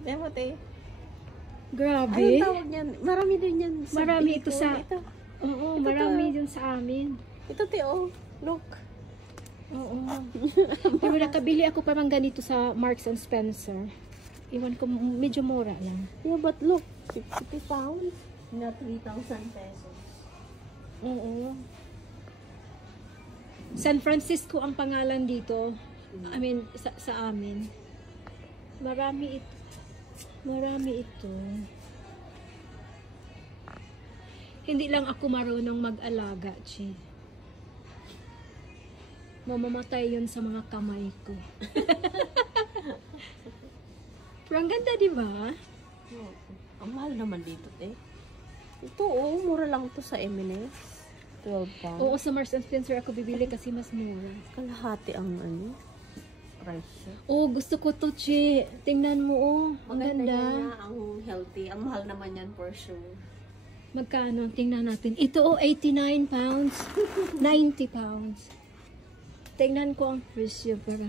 Demo, te. Grabe. Anong tawag niyan? Marami din yan. Marami ito sa... Ito. Oo, Ito marami to. dun sa amin. Ito, te, oh. Look. Oo. Pero nakabili ako parang ganito sa Marks and Spencer. Iwan ko, medyo mura lang. Yeah, but look. 60 pounds. Na 3,000 pesos. Oo. San Francisco ang pangalan dito. I mean, sa amin. Marami ito. Marami ito. Hindi lang ako marunong mag-alaga, Chi. Mamamatay yun sa mga kamay ko. Pero ang ganda, di ba? Oh, ang mahal naman dito, te. Ito, oh. Mura lang to sa M&S. 12 pounds. Oo, sa Marks and Spencer ako bibili kasi mas mura. Kalahati ang ano. Price. Oh, gusto ko to, Chi. Tingnan mo, oh. Ang Maganda ganda. yan niya, ang healthy. Ang mahal naman yan for sure. Magkano? Tingnan natin. Ito, oh, 89 pounds. 90 pounds. Tingnan ko ang presyo para.